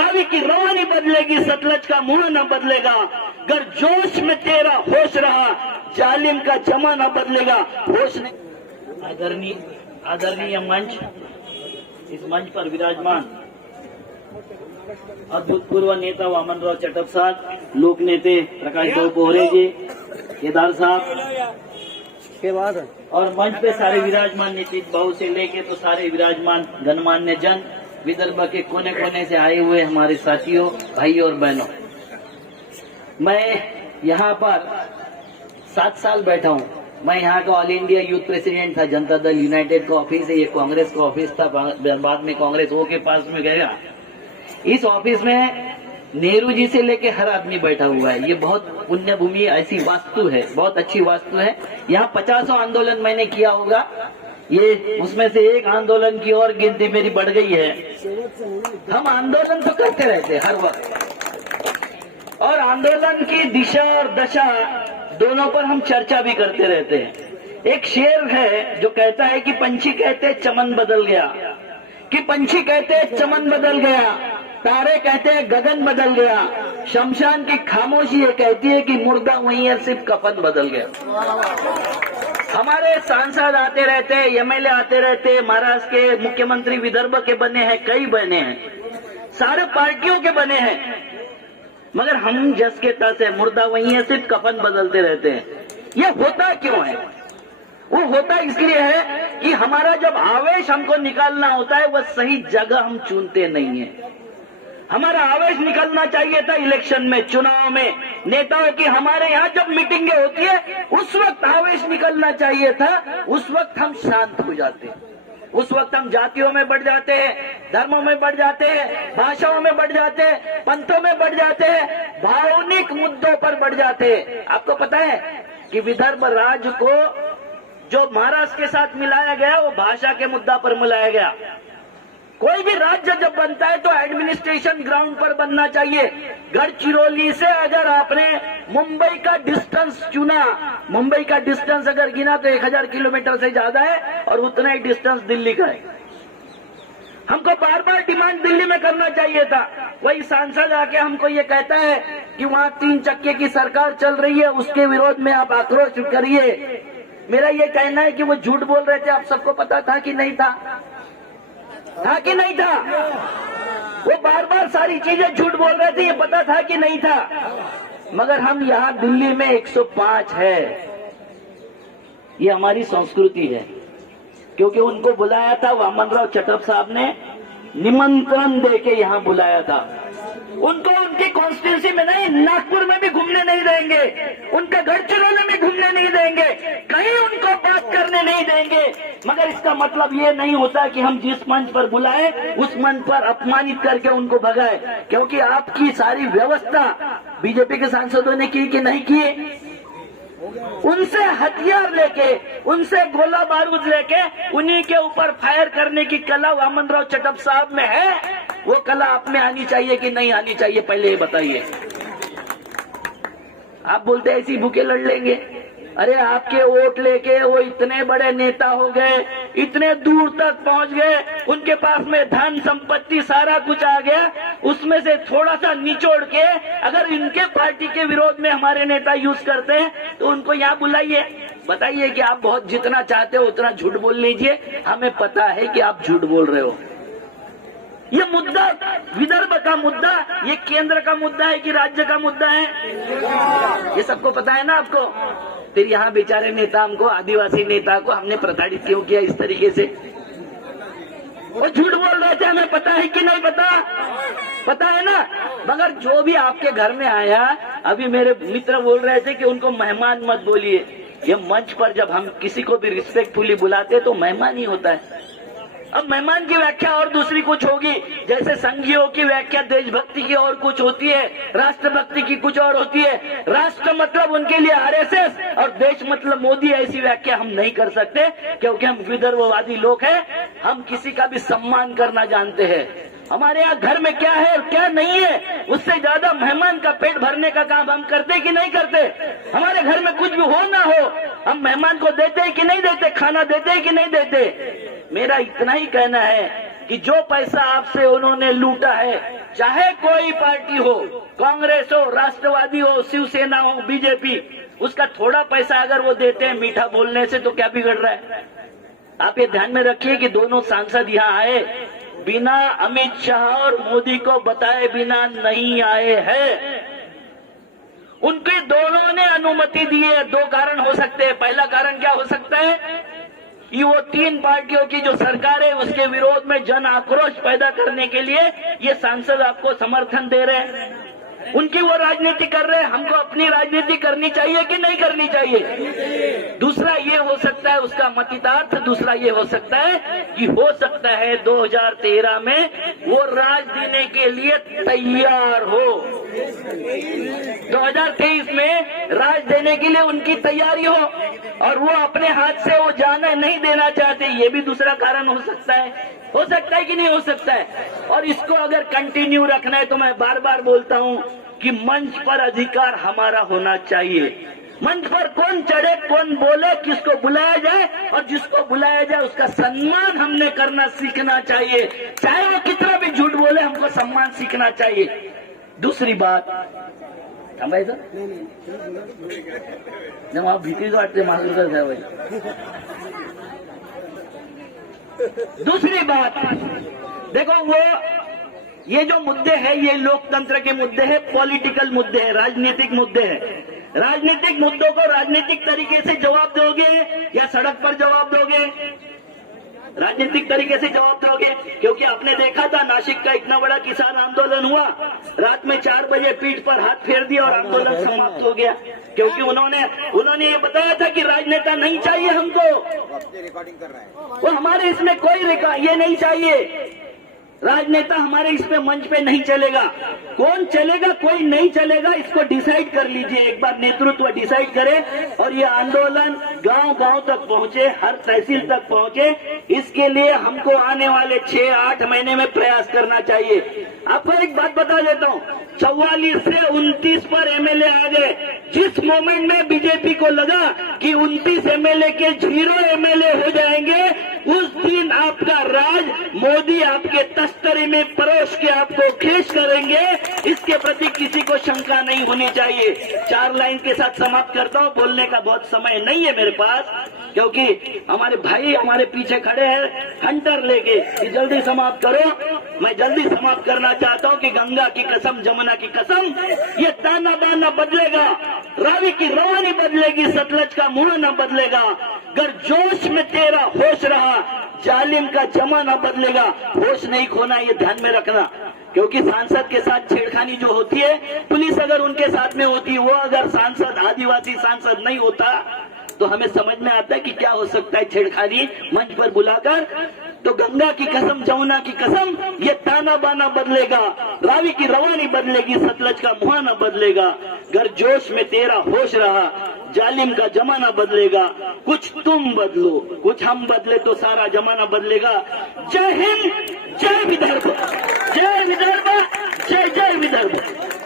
रावी की रवानी बदलेगी, सतलज का मुंह न बदलेगा। अगर जोश में तेरा होश रहा, जालिम का जमाना बदलेगा। होश नहीं। आदरणीय मंच, इस मंच पर विराजमान अभूतपूर्व नेता वामनराव चटप साहब, लोक नेते प्रकाश भाऊ पोहरे जी, केदार साहब के बाद और मंच पे सारे विराजमान नीतीश भाऊ से लेके तो सारे विराजमान गणमान्य जन, विदर्भ के कोने कोने से आए हुए हमारे साथियों, भाइयों और बहनों, मैं यहाँ पर 7 साल बैठा हूँ। मैं यहाँ का ऑल इंडिया यूथ प्रेसिडेंट था। जनता दल यूनाइटेड का ऑफिस है, ये कांग्रेस का ऑफिस था, बाद में कांग्रेस वो के पास में गया। इस ऑफिस में नेहरू जी से लेके हर आदमी बैठा हुआ है। ये बहुत पुण्य भूमि, ऐसी वास्तु है, बहुत अच्छी वास्तु है। यहाँ 50 आंदोलन मैंने किया होगा, ये उसमें से एक आंदोलन की और गिनती मेरी बढ़ गई है। हम आंदोलन तो करते रहते हर वक्त, और आंदोलन की दिशा और दशा दोनों पर हम चर्चा भी करते रहते हैं। एक शेर है जो कहता है कि पंछी कहते चमन बदल गया, कि पंछी कहते चमन बदल गया, तारे कहते हैं गगन बदल गया, शमशान की खामोशी ये कहती है कि मुर्दा वहीं है, सिर्फ कफन बदल गया। हमारे सांसद आते रहते हैं, एमएलए आते रहते हैं, महाराष्ट्र के मुख्यमंत्री विदर्भ के बने हैं, कई बने हैं, सारे पार्टियों के बने हैं, मगर हम जस के तस है, मुर्दा वहीं है, सिर्फ कफन बदलते रहते हैं। ये होता क्यों है? वो होता इसलिए है कि हमारा जब आवेश हमको निकालना होता है, वह सही जगह हम चुनते नहीं है। हमारा आवेश निकलना चाहिए था इलेक्शन में, चुनाव में, नेताओं की हमारे यहाँ जब मीटिंगें होती है उस वक्त आवेश निकलना चाहिए था। उस वक्त हम शांत हो जाते हैं, उस वक्त हम जातियों में बढ़ जाते हैं, धर्मों में बढ़ जाते हैं, भाषाओं में बढ़ जाते हैं, पंथों में बढ़ जाते हैं, भावनिक मुद्दों पर बढ़ जाते हैं। आपको पता है कि विदर्भ राज्य को जो महाराष्ट्र के साथ मिलाया गया वो भाषा के मुद्दा पर मिलाया गया। कोई भी राज्य जब बनता है तो एडमिनिस्ट्रेशन ग्राउंड पर बनना चाहिए। गढ़चिरौली से अगर आपने मुंबई का डिस्टेंस चुना, मुंबई का डिस्टेंस अगर गिना तो 1000 किलोमीटर से ज्यादा है, और उतना ही डिस्टेंस दिल्ली का है। हमको बार बार डिमांड दिल्ली में करना चाहिए था। वही सांसद आके हमको ये कहता है कि वहाँ 3 चक्के की सरकार चल रही है, उसके विरोध में आप आक्रोश करिए। मेरा ये कहना है कि वो झूठ बोल रहे थे। आप सबको पता था कि नहीं था? था कि नहीं था? वो बार बार सारी चीजें झूठ बोल रहे थे, ये पता था कि नहीं था? मगर हम यहाँ दिल्ली में 105 है, ये हमारी संस्कृति है, क्योंकि उनको बुलाया था वामनराव चटप साहब ने, निमंत्रण देके यहाँ बुलाया था। उनको उनकी कॉन्स्टिट्यूंसी में नहीं, नागपुर में भी घूमने नहीं देंगे, उनका गढ़चिरौली में घूमने नहीं देंगे, कहीं उनको बात करने नहीं देंगे। मगर इसका मतलब ये नहीं होता कि हम जिस मंच पर बुलाए उस मंच पर अपमानित करके उनको भगाए, क्योंकि आपकी सारी व्यवस्था बीजेपी के सांसदों ने की कि नहीं की? उनसे हथियार लेके, उनसे गोला बारूद लेके उन्हीं के ऊपर फायर करने की कला वामनराव चटप साहब में है। वो कला आप में आनी चाहिए कि नहीं आनी चाहिए, पहले ये बताइए। आप बोलते ऐसी भूखे लड़ लेंगे। अरे आपके वोट लेके वो इतने बड़े नेता हो गए, इतने दूर तक पहुंच गए, उनके पास में धन संपत्ति सारा कुछ आ गया, उसमें से थोड़ा सा निचोड़ के अगर इनके पार्टी के विरोध में हमारे नेता यूज करते हैं तो उनको यहाँ बुलाइए, बताइए कि आप बहुत जितना चाहते हो उतना झूठ बोल लीजिए, हमें पता है कि आप झूठ बोल रहे हो। ये मुद्दा विदर्भ का मुद्दा, ये केंद्र का मुद्दा है कि राज्य का मुद्दा है, ये सबको पता है ना आपको। फिर यहाँ बेचारे नेता हमको, आदिवासी नेता को हमने प्रताड़ित क्यों किया इस तरीके से? वो झूठ बोल रहे थे, हमें पता है कि नहीं पता? पता है ना। मगर जो भी आपके घर में आया, अभी मेरे मित्र बोल रहे थे कि उनको मेहमान मत बोलिए। ये मंच पर जब हम किसी को भी रिस्पेक्टफुली बुलाते हैं तो मेहमान ही होता है। अब मेहमान की व्याख्या और दूसरी कुछ होगी, जैसे संघियों की व्याख्या देशभक्ति की और कुछ होती है, राष्ट्रभक्ति की कुछ और होती है। राष्ट्र मतलब उनके लिए आरएसएस और देश मतलब मोदी, ऐसी व्याख्या हम नहीं कर सकते, क्योंकि हम विदर्भवादी लोग हैं। हम किसी का भी सम्मान करना जानते हैं। हमारे यहाँ घर में क्या है और क्या नहीं है, उससे ज्यादा मेहमान का पेट भरने का काम हम करते कि नहीं करते? हमारे घर में कुछ भी हो ना हो, हम मेहमान को देते कि नहीं देते, खाना देते कि नहीं देते? मेरा इतना ही कहना है कि जो पैसा आपसे उन्होंने लूटा है, चाहे कोई पार्टी हो, कांग्रेस हो, राष्ट्रवादी हो, शिवसेना हो, बीजेपी, उसका थोड़ा पैसा अगर वो देते हैं मीठा बोलने से तो क्या बिगड़ रहा है? आप ये ध्यान में रखिए कि दोनों सांसद यहाँ आए बिना अमित शाह और मोदी को बताए बिना नहीं आए हैं। उनके दोनों ने अनुमति दी है। दो कारण हो सकते हैं। पहला कारण क्या हो सकता है कि वो तीन पार्टियों की जो सरकार है उसके विरोध में जन आक्रोश पैदा करने के लिए ये सांसद आपको समर्थन दे रहे हैं। उनकी वो राजनीति कर रहे हैं। हमको अपनी राजनीति करनी चाहिए कि नहीं करनी चाहिए? दूसरा ये हो सकता है उसका मतितार्थ, दूसरा ये हो सकता है कि हो सकता है 2013 में वो राज देने के लिए तैयार हो। 2023 में राज देने के लिए उनकी तैयारी हो और वो अपने हाथ से वो जाने नहीं देना चाहते। ये भी दूसरा कारण हो सकता है। हो सकता है कि नहीं हो सकता है? और इसको अगर कंटिन्यू रखना है तो मैं बार बार बोलता हूं कि मंच पर अधिकार हमारा होना चाहिए। मंच पर कौन चढ़े, कौन बोले, किसको बुलाया जाए और जिसको बुलाया जाए उसका सम्मान हमने करना सीखना चाहिए। चाहे वो कितना भी झूठ बोले, हमको सम्मान सीखना चाहिए। दूसरी बात, थांबायचं जब आप भीतीच वाटते माणूस भाई। दूसरी बात देखो, वो ये जो मुद्दे हैं ये लोकतंत्र के मुद्दे हैं, पॉलिटिकल मुद्दे हैं, राजनीतिक मुद्दे हैं। राजनीतिक मुद्दों को राजनीतिक तरीके से जवाब दोगे या सड़क पर जवाब दोगे? राजनीतिक तरीके से जवाब दोगे, क्योंकि आपने देखा था नासिक का इतना बड़ा किसान आंदोलन हुआ, रात में 4 बजे पीठ पर हाथ फेर दिया और आंदोलन समाप्त हो गया, क्योंकि उन्होंने ये बताया था कि राजनेता नहीं चाहिए हमको। रिकॉर्डिंग कर रहा है वो हमारे इसमें कोई ये नहीं चाहिए। राजनेता हमारे इस पे मंच पे नहीं चलेगा। कौन चलेगा, कोई नहीं चलेगा, इसको डिसाइड कर लीजिए। एक बार नेतृत्व डिसाइड करे और ये आंदोलन गांव-गांव तक पहुंचे, हर तहसील तक पहुंचे। इसके लिए हमको आने वाले 6-8 महीने में प्रयास करना चाहिए। आपको एक बात बता देता हूं, 44 से 29 पर एमएलए आ गए। जिस मोमेंट में बीजेपी को लगा कि 29 एमएलए के 0 एमएलए हो जाएंगे, उस दिन आपका राज मोदी आपके तस्तरे में परोस के आपको खेच करेंगे। इसके प्रति किसी को शंका नहीं होनी चाहिए। 4 लाइन के साथ समाप्त करता हूं, बोलने का बहुत समय नहीं है मेरे पास, क्योंकि हमारे भाई हमारे पीछे खड़े हैं हंटर लेके कि जल्दी समाप्त करो। मैं जल्दी समाप्त करना चाहता हूं कि गंगा की कसम, जमुना की कसम, ये ताना बाना बदलेगा, रावी की रवानी बदलेगी, सतलज का मुंह न बदलेगा। अगर जोश में तेरा होश रहा, जालिम का जमाना बदलेगा। होश नहीं खोना, ये ध्यान में रखना, क्योंकि सांसद के साथ छेड़खानी जो होती है, पुलिस अगर उनके साथ में होती, वो अगर सांसद आदिवासी सांसद नहीं होता तो हमें समझ में आता है कि क्या हो सकता है छेड़खानी मंच पर बुलाकर। तो गंगा की कसम, जमुना की कसम, ये ताना बाना बदलेगा, रावी की रवानी बदलेगी, सतलज का मुंह न बदलेगा। अगर जोश में तेरा होश रहा, जालिम का जमाना बदलेगा। कुछ तुम बदलो, कुछ हम बदले तो सारा जमाना बदलेगा। जय हिंद, जय विदर्भ, जय विदर्भ, जय जय विदर्भ।